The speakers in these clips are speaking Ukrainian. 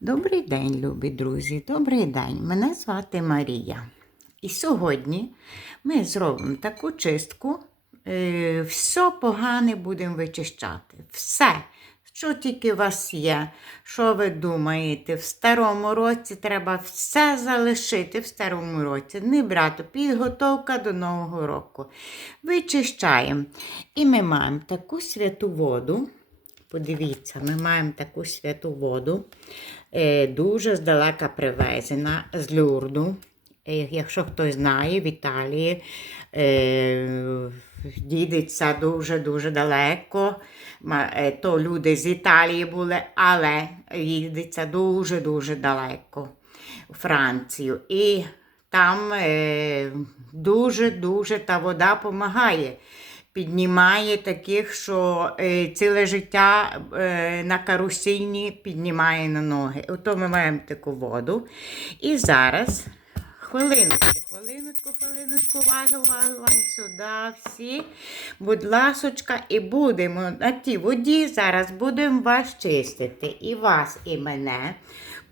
Добрий день, любі друзі, добрий день. Мене звати Марія. І сьогодні ми зробимо таку чистку. е, Все погане будемо вичищати. Все, що тільки у вас є, що ви думаєте, в старому році треба все залишити в старому році, не брати підготовка до Нового року. Вичищаємо. І ми маємо таку святу воду. Подивіться, ми маємо таку святу воду, е, дуже здалека привезена з Люрду. Е, Якщо хтось знає, в Італії е, дідеться дуже-дуже далеко. То люди з Італії були, але їдеться дуже-дуже далеко у Францію. І там дуже-дуже та вода допомагає піднімає таких, що е, ціле життя е, на карусільні піднімає на ноги. Ото ми маємо таку воду. І зараз, хвилиночку, хвилиночку, хвилиночку, увага, увага, увага, сюди всі. Будь ласочка, і будемо на тій воді зараз будемо вас чистити. І вас, і мене.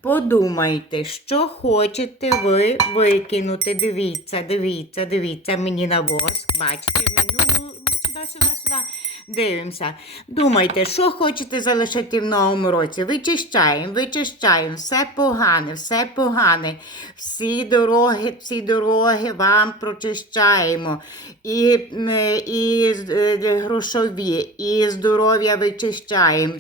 Подумайте, що хочете ви викинути. Дивіться, дивіться, дивіться мені на воск. Бачите, минулу сюди, сюди. Дивимося. Думайте, що хочете залишити в новому році. Вичищаємо, вичищаємо. Все погане, все погане. Всі дороги, всі дороги вам прочищаємо. І, і, і е, грошові, і здоров'я вичищаємо.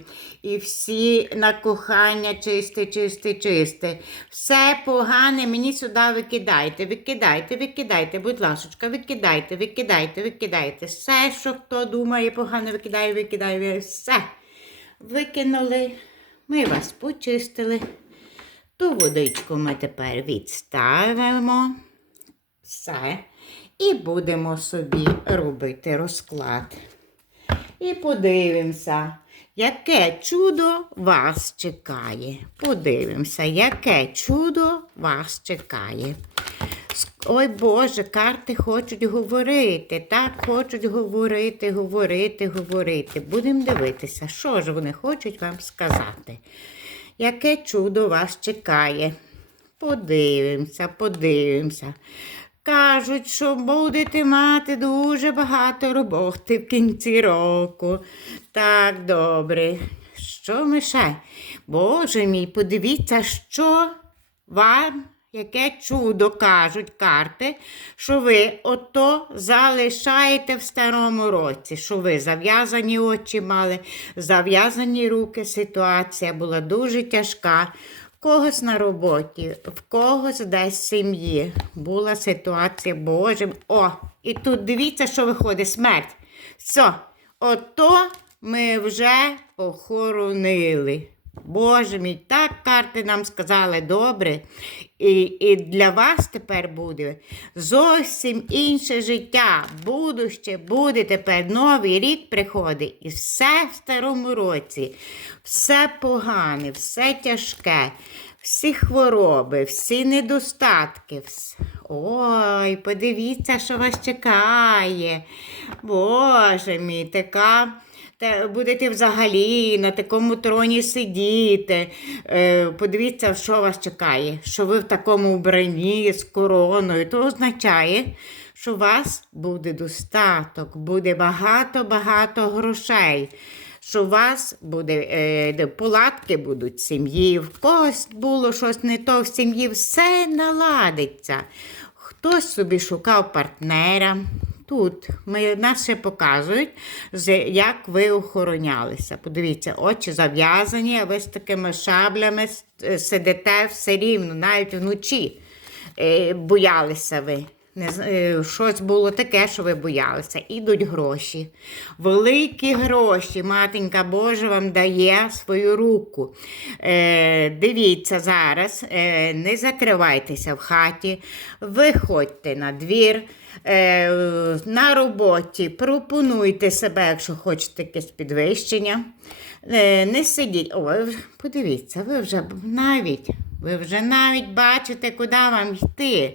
І всі на кохання чисте, чисте, чисте. Все погане мені сюди викидайте, викидайте, викидайте, будь ласочка, викидайте, викидайте, викидайте. Все, що хто думає, погано викидає, викидає, все. Викинули, ми вас почистили. Ту водичку ми тепер відставимо. Все. І будемо собі робити розклад. І подивимося, яке чудо вас чекає. Подивимося, яке чудо вас чекає. Ой Боже, карти хочуть говорити, так хочуть говорити, говорити, говорити. Будемо дивитися, що ж вони хочуть вам сказати. Яке чудо вас чекає? Подивимося, подивимося. Кажуть, що будете мати дуже багато роботи в кінці року. Так, добре. Що ми ще? Боже мій, подивіться, що вам, яке чудо кажуть карти, що ви ото залишаєте в старому році, що ви зав'язані очі мали, зав'язані руки, ситуація була дуже тяжка. Когось на роботі, в когось десь в сім'ї була ситуація, Боже. О, і тут дивіться, що виходить смерть. Все, ото ми вже охоронили. Боже мій, так карти нам сказали добре. І, і для вас тепер буде зовсім інше життя. Будуще буде тепер новий рік приходить. І все в старому році. Все погане, все тяжке, всі хвороби, всі недостатки. вс- Ой, подивіться, що вас чекає. Боже мій, така. Та будете взагалі на такому троні сидіти. Е, подивіться, що вас чекає. Що ви в такому вбранні з короною. То означає, що у вас буде достаток, буде багато-багато грошей. Що у вас буде е, палатки будуть в сім'ї, в когось було щось не то в сім'ї, все наладиться. Хтось собі шукав партнера. Тут ми, нас ще показують, як ви охоронялися. Подивіться, очі зав'язані, а ви з такими шаблями сидите все рівно, навіть вночі е, боялися ви. Не, е, щось було таке, що ви боялися. Ідуть гроші. Великі гроші. Матінка Божа вам дає свою руку. Е, дивіться зараз, е, не закривайтеся в хаті, виходьте на двір. Е, на роботі пропонуйте себе, якщо хочете якесь підвищення. Е, не сидіть. О, подивіться, ви вже навіть, ви вже навіть бачите, куди вам йти.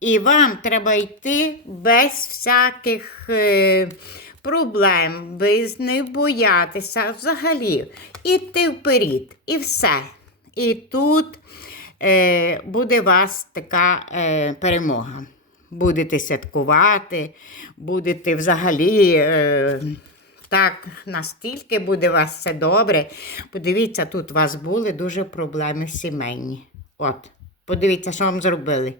І вам треба йти без всяких е, проблем, без не боятися взагалі. Іти вперед. І все. І тут е, буде у вас така е, перемога. Будете святкувати, будете взагалі. Е, так, настільки буде у вас все добре. Подивіться, тут у вас були дуже проблеми сімейні. От, подивіться, що вам зробили.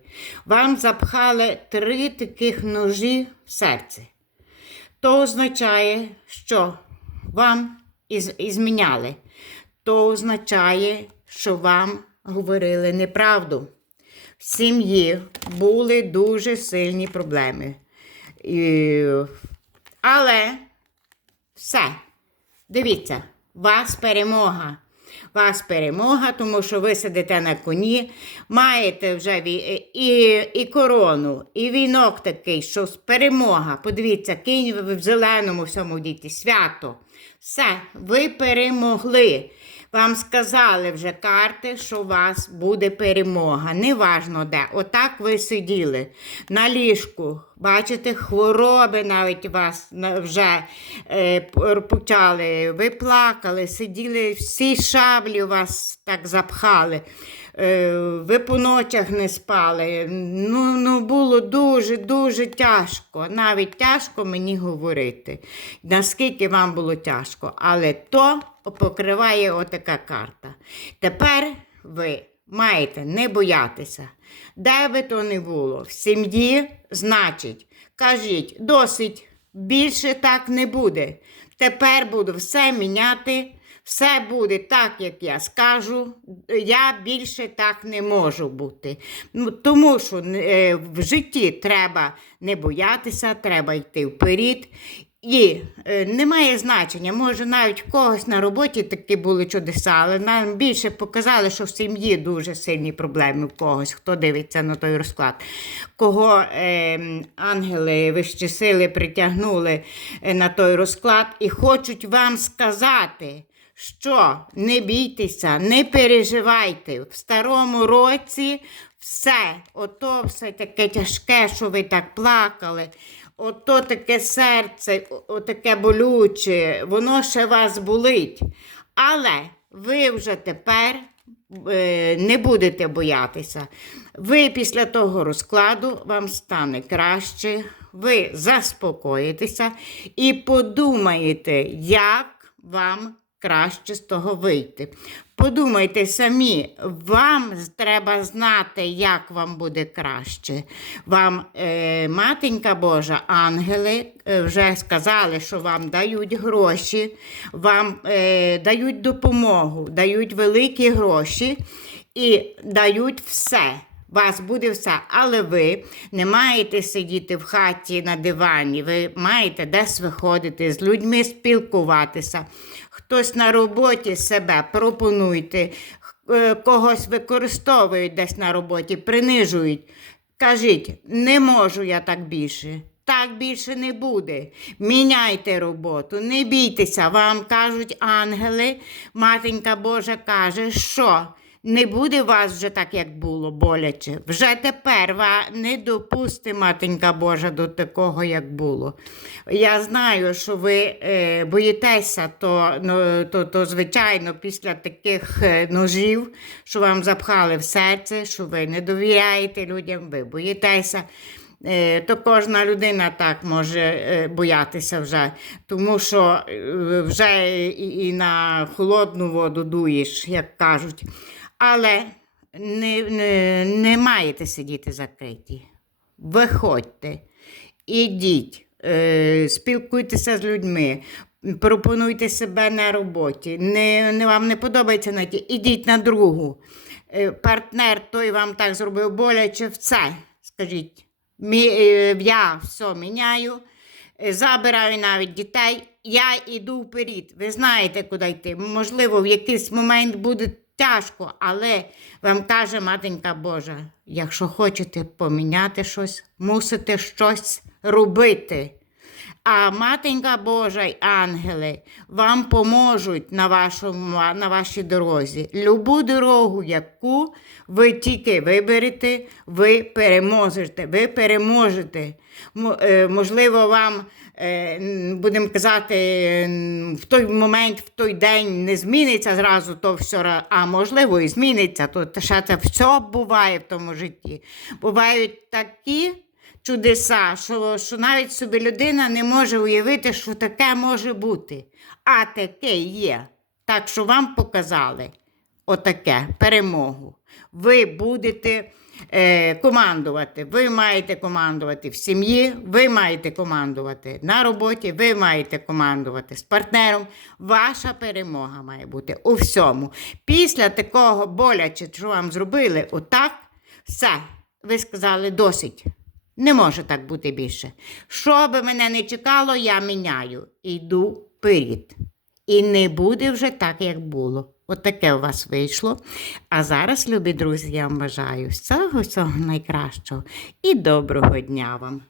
Вам запхали три таких ножі в серце. То означає, що вам із, ізміняли. То означає, що вам говорили неправду. В сім'ї були дуже сильні проблеми. І... Але все. Дивіться, вас перемога. Вас перемога, тому що ви сидите на коні, маєте вже і, і корону, і вінок такий, що перемога. Подивіться, кінь ви в зеленому всьому діті, свято. Все, ви перемогли. Вам сказали вже карти, що у вас буде перемога. Неважно де. Отак ви сиділи на ліжку. Бачите, хвороби навіть вас вже е, почали. Ви плакали, сиділи, всі шаблі вас так запхали. Е, ви по ночах не спали. Ну, ну було дуже, дуже тяжко. Навіть тяжко мені говорити, наскільки вам було тяжко. Але то покриває отака карта. Тепер ви маєте не боятися. Де би то не було, в сім'ї, значить, кажіть, досить, більше так не буде. Тепер буду все міняти. Все буде так, як я скажу. Я більше так не можу бути. Ну, тому що е, в житті треба не боятися, треба йти вперед. І е, немає значення, може навіть в когось на роботі такі були чудеса, але нам більше показали, що в сім'ї дуже сильні проблеми в когось, хто дивиться на той розклад. Кого е, ангели вищі сили притягнули е, на той розклад і хочуть вам сказати, що не бійтеся, не переживайте. В старому році все, ото все таке тяжке, що ви так плакали. Ото таке серце, отаке болюче, воно ще вас болить. Але ви вже тепер е, не будете боятися. Ви після того розкладу вам стане краще, ви заспокоїтеся і подумаєте, як вам краще з того вийти. Подумайте самі, вам треба знати, як вам буде краще. Вам е, матенька Божа, ангели е, вже сказали, що вам дають гроші, вам е, дають допомогу, дають великі гроші і дають все. Вас буде все, але ви не маєте сидіти в хаті на дивані, ви маєте десь виходити, з людьми спілкуватися. Хтось на роботі себе пропонуйте, е, когось використовують десь на роботі, принижують. Кажіть, не можу я так більше. Так більше не буде. Міняйте роботу, не бійтеся. Вам кажуть ангели, матенька Божа каже, що не буде вас вже так, як було, боляче. Вже тепер ва не допусти, матенька Божа, до такого, як було. Я знаю, що ви е, боїтеся, то, ну, то, то, звичайно, після таких е, ножів, що вам запхали в серце, що ви не довіряєте людям, ви боїтеся. Е, То кожна людина так може е, боятися вже, тому що вже і на холодну воду дуєш, як кажуть. Але не, не, не маєте сидіти закриті. Виходьте, ідіть, е, спілкуйтеся з людьми, пропонуйте себе на роботі. Не, не вам не подобається на ті, ідіть на другу. Е, партнер той вам так зробив боляче, все. Скажіть, мі, е, я все міняю, е, забираю навіть дітей, я йду вперед. Ви знаєте, куди йти. Можливо, в якийсь момент буде тяжко, але вам каже матенька Божа, якщо хочете поміняти щось, мусите щось робити. А матенька Божа й ангели вам поможуть на, вашому, на вашій дорозі. Любу дорогу, яку ви тільки виберете, ви переможете. Ви переможете. Е, Можливо, вам будемо казати, в той момент, в той день не зміниться зразу, то все, а можливо і зміниться, то ще це все буває в тому житті. Бувають такі чудеса, що, що навіть собі людина не може уявити, що таке може бути. А таке є. Так що вам показали отаке перемогу. Ви будете е, командувати. Ви маєте командувати в сім'ї, ви маєте командувати на роботі, ви маєте командувати з партнером. Ваша перемога має бути у всьому. Після такого боляче, що вам зробили, отак, все, ви сказали досить. Не може так бути більше. Що би мене не чекало, я міняю. Йду вперед. І не буде вже так, як було. От у вас вийшло. А зараз, любі друзі, я вам бажаю всього всього найкращого і доброго дня вам.